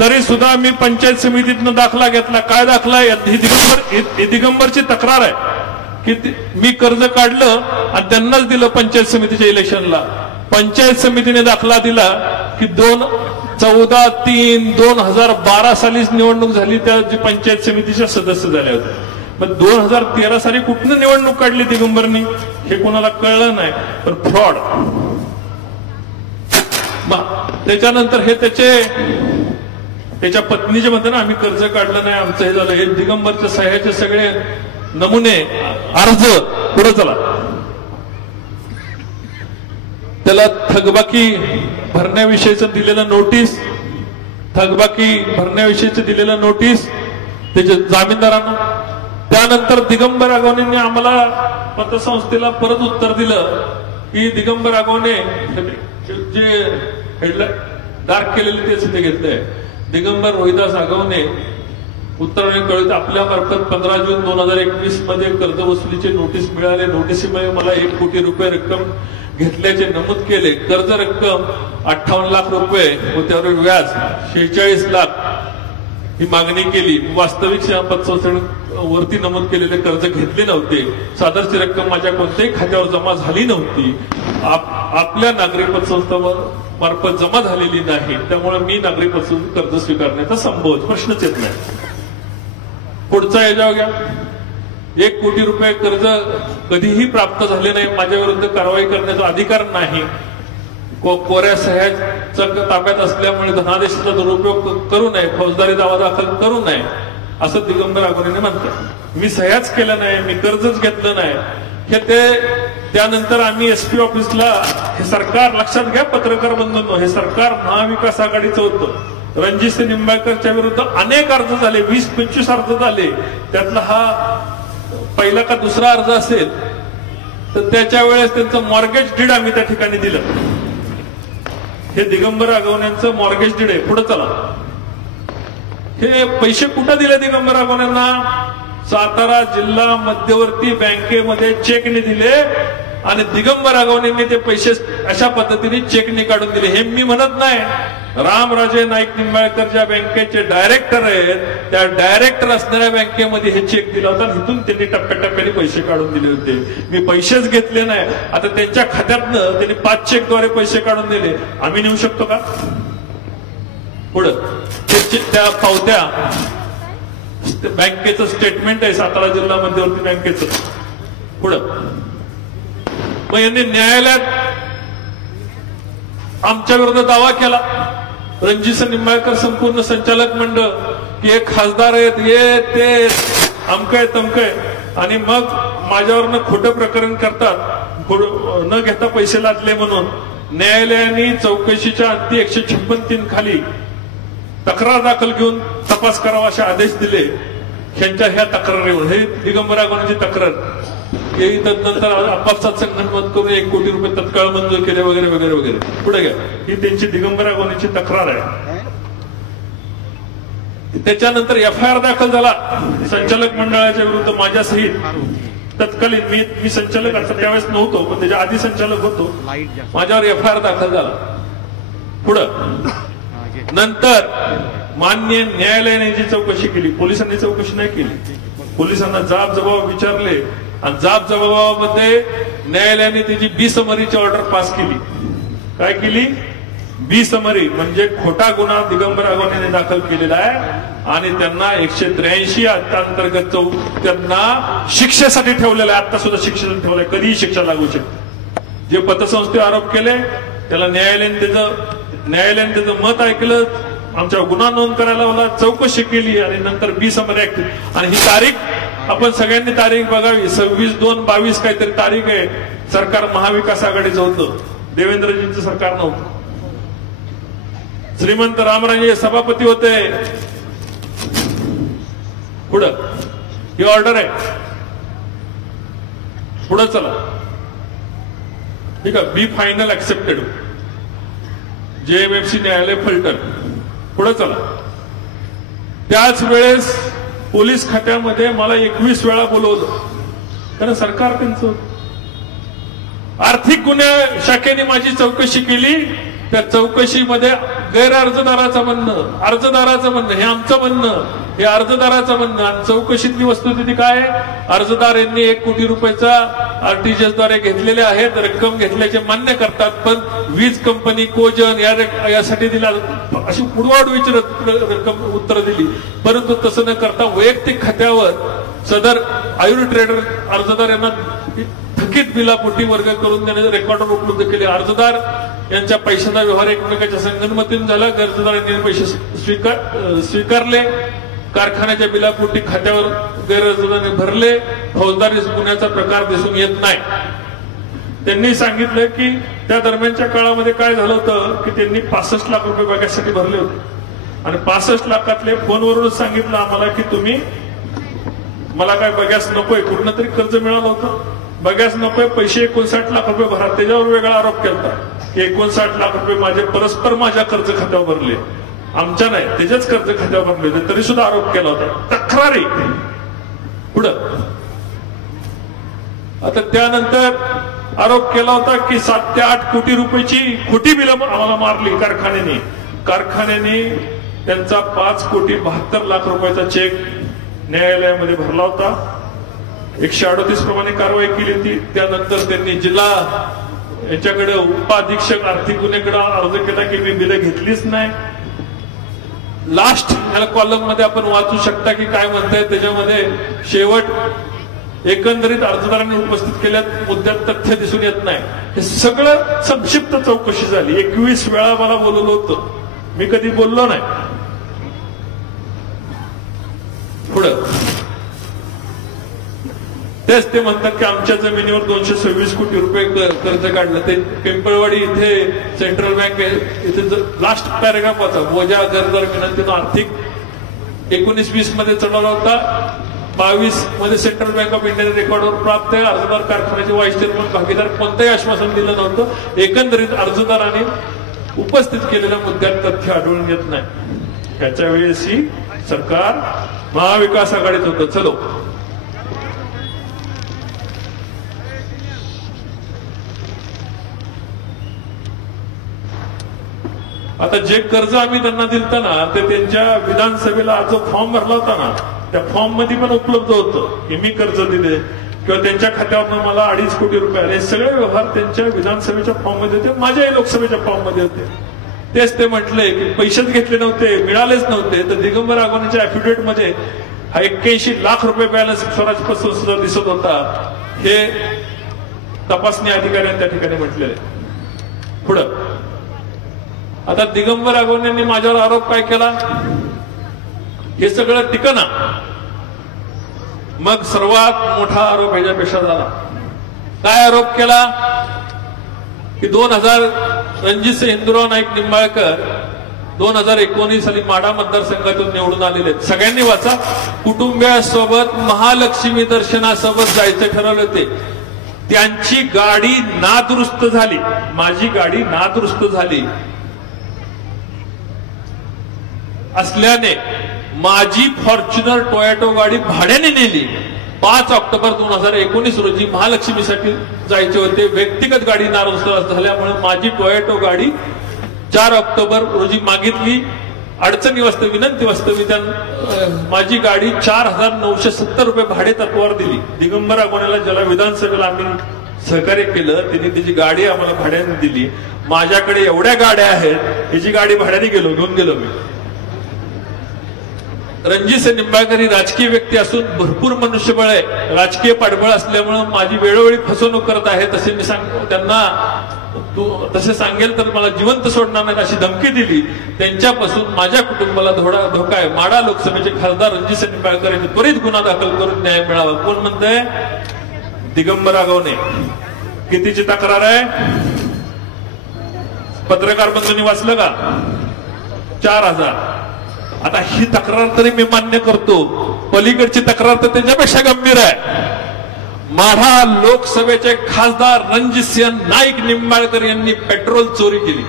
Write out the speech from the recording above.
तरी सुद्धा मी पंचायत समितीतनं दाखला घेतला. काय दाखला? ही दिगंबरची तक्रार आहे की मी कर्ज काढलं आणि त्यांनाच दिलं पंचायत समितीच्या इलेक्शनला. पंचायत समितीने दाखला दिला की 14/3/2012 सालीच निवडणूक झाली, त्या पंचायत समितीच्या सदस्य झाल्या होत्या. पण 2013 साली कुठनं निवडणूक काढली दिगंबरनी हे कोणाला कळलं नाही. पण फ्रॉड. त्याच्यानंतर हे त्याच्या पत्नीचे म्हणते ना, आम्ही कर्ज काढलं नाही, आमचं हे झालं. हे दिगंबरच्या सह्याचे सगळे नमुने, अर्ज पुढे चला. त्याला थकबाकी भरण्याविषयीचं दिलेलं नोटीस, थकबाकी भरण्याविषयीचं दिलेलं नोटीस त्याच्या जामीनदारांना. त्यानंतर दिगंबर अगवणेंनी आम्हाला पतसंस्थेला परत उत्तर दिलं की दिगंबर अगवणे जे हेडलाईन डार्क केलेले तेच इथे घेतलंय. दिगंबर रोहिदास अगवणे उत्तराने कळत आपल्या मार्फत 15 जून 2021 मध्ये कर्ज वसुलीचे नोटीस मिळाले. नोटीसीमुळे मला 1 कोटी रुपये रक्कम घेतल्याचे नमूद केले. कर्ज रक्कम 58 लाख रुपये व त्यावर व्याज 46 लाख ही मागणी केली. वास्तविक पतसंस्थेवरती नमूद केलेले कर्ज घेतले नव्हते. सादरची रक्कम माझ्या कोणत्याही खात्यावर जमा झाली नव्हती. आपल्या नागरी पतसंस्था मार्फत जमा झालेली नाही. त्यामुळे मी नागरी पतसंस्था कर्ज स्वीकारण्याचा संभव प्रश्नच येत नाही. पुढचा याच्यावर घ्या. 1 कोटी रुपये कर्ज कधीही प्राप्त झाले नाही. माझ्या विरुद्ध कारवाई करण्याचा अधिकार नाही. कोऱ्या सह्याच्या ताब्यात असल्यामुळे धनादेशाचा दुरुपयोग करू नये, फौजदारी दावा दाखल करू नये असं दिगंबर अगवणेने म्हणतात. मी सह्याच केलं नाही, मी कर्जच घेतलं नाही. हे त्यानंतर आम्ही एसपी ऑफिसला, हे सरकार लक्षात घ्या पत्रकार बंधूंनो, हे सरकार महाविकास आघाडीचं होतं. रणजितसिंह निंबाळकरच्या विरुद्ध अनेक अर्ज झाले, 20-25 अर्ज झाले. त्यातला हा पहिला का दुसरा अर्ज असेल तर त्याच्या वेळेस त्यांचं मॉर्गेज डीड आम्ही त्या ठिकाणी दिलं. हे दिगंबर अगवणेंचं मॉर्गेज डीड आहे. पुढे चला. हे पैसे कुठं दिले दिगंबर अगवणेंना? सातारा जिल्हा मध्यवर्ती बँकेमध्ये चेकने दिले आणि दिगंबर अगवणेंनी ते पैसे अशा पद्धतीने चेकने काढून दिले. हे मी म्हणत नाही. रामराजे नाईक निंबाळकर ज्या बँकेचे डायरेक्टर आहेत, त्या डायरेक्टर असणाऱ्या बँकेमध्ये हे चेक दिला होता. इथून त्यांनी टप्प्याटप्प्याने पैसे काढून दिले होते. मी पैसेच घेतले नाही. आता त्यांच्या खात्यातनं त्यांनी 5 चेकद्वारे पैसे काढून दिले. आम्ही नेऊ शकतो का? पुढं त्या पावत्या बँकेचं स्टेटमेंट आहे, सातारा जिल्हा मध्यवर्ती बँकेचं. पुढं मग यांनी न्यायालयात आमच्या विरुद्ध दावा केला. रणजितसिंह निंबाळकर संपूर्ण संचालक मंडळ की हे खासदार आहेत, हे ते अमकय तमकय, आणि मग माझ्यावरनं खोटं प्रकरण करतात, न घेता पैसे लादले म्हणून न्यायालयाने चौकशीच्या अंती 156(3) खाली तक्रार दाखल घेऊन तपास करावा असे आदेश दिले. ह्यांच्या ह्या तक्रारीवर, हे दिगंबर अगवणेंची तक्रार, नंतर आपापसात संघटन करून 1 कोटी रुपये तत्काळ मंजूर केले वगैरे वगैरे वगैरे. पुढे घ्या. ही त्यांची दिगंबर अगवणेंची तक्रार आहे. त्याच्यानंतर FIR दाखल झाला संचालक मंडळाच्या विरुद्ध माझ्यासहित. तत्कालीन मी संचालक असं त्यावेळेस नव्हतो, पण त्याच्या आधी संचालक होतो. माझ्यावर FIR दाखल झाला. पुढं नंतर मान्य न्यायालयाने जी चौकशी केली, पोलिसांनी चौकशी नाही केली. पोलिसांना जाब जबाब विचारले आणि जाब जबाबामध्ये न्यायालयाने त्याची बिसमरीची ऑर्डर पास केली. काय केली? बिसमरी म्हणजे खोटा गुन्हा दिगंबर अगवणेंनी दाखल केलेला आहे आणि त्यांना 183 अंतर्गत त्यांना शिक्षेसाठी ठेवलेलं आहे. आता सुद्धा शिक्षेसाठी ठेवलंय, कधीही शिक्षा लागू शकते. जे पतसंस्थेवर आरोप केले त्याला न्यायालयाने त्याचं मत ऐकलं, आमच्यावर गुन्हा नोंद करायला लावला, चौकशी केली आणि नंतर बिसमरी ऍक्ट. आणि ही तारीख आपण सगळ्यांनी तारीख बघावी. 26/2/22 काहीतरी तारीख आहे. सरकार महाविकास आघाडीचं होतं, देवेंद्रजींचं सरकार नव्हतं. श्रीमंत रामराजे सभापती होते. पुढं ही ऑर्डर आहे. पुढं चला. ठीक आहे. बी फायनल ऍक्सेप्टेड. JMFC न्यायालय फलटण. पुढे चला. त्याच वेळेस पोलीस खात्यामध्ये मला 21 वेळा बोलवलं, कारण सरकार त्यांचं. आर्थिक गुन्हे शाखेने माझी चौकशी केली. त्या चौकशीमध्ये गैरअर्जदाराचं म्हणणं, अर्जदाराचं म्हणणं, हे आमचं म्हणणं, हे अर्जदाराचं म्हणणं, आणि चौकशीतली वस्तुस्थिती काय आहे? अर्जदार यांनी 1 कोटी रुपयाचा आरटीजीएस द्वारे घेतलेले आहेत, रक्कम घेतल्याचे मान्य करतात, पण वीज कंपनी कोजन यासाठी दिला अशी पुढवाढ विचारत रक्कम उत्तर दिली, परंतु तसं न करता वैयक्तिक खात्यावर सदर आयुर ट्रेडर अर्जदार यांना थकीत बिलापोटी वर्ग करून देण्याचे रेकॉर्डर उपलब्ध केले. अर्जदार यांच्या पैशाचा व्यवहार एकमेकांच्या संगनमतीने झाला. अर्जदारांनी पैसे स्वीकारले. कारखान्याच्या बिलापोटी खात्यावर गैरअर्जदारांनी भरले. फौजदारी गुन्ह्याचा प्रकार दिसून येत नाही. त्यांनी सांगितलं की त्या दरम्यानच्या काळामध्ये काय झालं होतं की त्यांनी 65 लाख रुपये बॅगॅससाठी भरले होते आणि 65 लाखातले फोनवरूनच सांगितलं आम्हाला की तुम्ही मला काय बॅगॅस नकोय, कुठनं तरी कर्ज मिळालं होतं, बॅगॅस नकोय, पैसे 59 लाख रुपये भरा. त्याच्यावर वेगळा आरोप केला की 59 लाख रुपये माझे परस्पर माझ्या कर्ज खात्यावर भरले, आमच्या नाही त्याच्याच कर्ज खात्यावर भरले होते, तरी सुद्धा आरोप केला होता. तक्रारी पुढं. आता त्यानंतर आरोप केला होता की 7 ते 8 कोटी रुपयाची खोटी बिलं आम्हाला मारली कारखान्याने. कारखान्याने त्यांचा 5 कोटी 72 लाख रुपयाचा चेक न्यायालयामध्ये भरला होता. 138 प्रमाणे कारवाई केली होती. त्यानंतर त्यांनी जिल्हा याच्याकडे उपाधीक्षक आर्थिक गुन्हेकडे अर्ज केला की मी बिलं घेतलीच नाही. लास्ट कॉलम मध्ये आपण वाचू शकता की काय म्हणताय त्याच्यामध्ये. शेवट एकंदरीत अर्जदारांनी उपस्थित केल्यात मुद्द्यात तथ्य दिसून येत नाही. हे सगळं संक्षिप्त चौकशी झाली. 21 वेळा मला बोलवलं होतं, मी कधी बोललो नाही. पुढं तेच ते म्हणतात की आमच्या जमिनीवर 226 कोटी रुपये कर्ज काढलं. ते पिंपळवाडी इथे सेंट्रल बँक इथे लास्ट पॅरेग्राफ होता. बोजा गरदार विनंतीनं आर्थिक 19-20 मध्ये चढवला होता. 22 मध्ये सेंट्रल बँक ऑफ इंडियाने रेकॉर्डवर प्राप्त आहे. अर्जदार कारखान्याचे व्हाईस चेअरमन भागीदार कोणतंही आश्वासन दिलं नव्हतं. एकंदरीत अर्जदारांनी उपस्थित केलेल्या मुद्द्यात तथ्य आढळून येत नाही. त्याच्या वेळेस ही सरकार महाविकास आघाडीत होतं. चलो आता जे कर्ज आम्ही त्यांना दिलता ना ते त्यांच्या विधानसभेला जो फॉर्म भरला होता ना त्या फॉर्म मध्ये पण उपलब्ध होतं की मी कर्ज दिले किंवा त्यांच्या खात्यावर मला 2.5 कोटी रुपये आले. सगळे व्यवहार त्यांच्या विधानसभेच्या फॉर्म मध्ये होते, माझ्याही लोकसभेच्या फॉर्म मध्ये होते. तेच ते म्हटले की पैसेच घेतले नव्हते, मिळालेच नव्हते. तर दिगंबर अगवणेच्या अॅफिडेव्हिट मध्ये हा 81 लाख रुपये बॅलन्स स्वराजपासून सुद्धा दिसत होता. हे तपासणी अधिकाऱ्यांनी त्या ठिकाणी म्हटलेले. पुढं आता दिगंबर अगवणेंनी माझ्यावर आरोप काय केला हे सगळं टिकना. मग सर्वात मोठा आरोप ह्याच्यापेक्षा झाला. काय आरोप केला की 2000 रणजितसिंह हिंदुराव नाईक निंबाळकर 2019 साली माढा मतदारसंघातून निवडून आलेले आहेत. सगळ्यांनी वाचा. कुटुंबियासोबत महालक्ष्मी दर्शनासोबत जायचं ठरवलं होते. त्यांची गाडी नादुरुस्त झाली, माझी गाडी नादुरुस्त झाली असल्याने माझी फॉर्च्युनर टोयोटो गाडी भाड्याने नेली. 5 ऑक्टोबर 2019 रोजी महालक्ष्मीसाठी जायचे होते. व्यक्तिगत गाडी नादुरुस्त झाल्यामुळे माझी टोयोटो गाडी 4 ऑक्टोबर रोजी मागितली. अडचणी वास्तव विनंती वास्तव मी माझी गाडी 4,970 रुपये भाडे तत्वावर दिली. दिगंबर अगवणेला ज्याला विधानसभेला आम्ही सहकार्य केलं त्यांनी त्याची गाडी आम्हाला भाड्याने दिली. माझ्याकडे एवढ्या गाड्या आहेत, याची गाडी भाड्याने घेऊन गेलो मी. रणजितसिंह निंबाळकर ही राजकीय व्यक्ती असून भरपूर मनुष्यबळ आहे, राजकीय पाठबळ असल्यामुळे माझी वेळोवेळी फसवणूक करत आहे. तसे मी त्यांना तसे सांगेल तर मला जिवंत सोडणार नाही अशी धमकी दिली. त्यांच्यापासून माझ्या कुटुंबाला धोका आहे. माढा लोकसभेचे खासदार रणजितसिंह निंबाळकर यांनी त्वरित गुन्हा दाखल करून न्याय मिळावा. कोण म्हणतंय? दिगंबर अगवणे. कितीची तक्रार आहे? पत्रकार बंधूंनी वाचलं का? 4,000. आता ही तक्रार तरी मी मान्य करतो, पलीकडची तक्रार तर त्याच्यापेक्षा गंभीर आहे. माढा लोकसभेचे खासदार रणजितसिंह नाईक निंबाळकर यांनी पेट्रोल चोरी केली.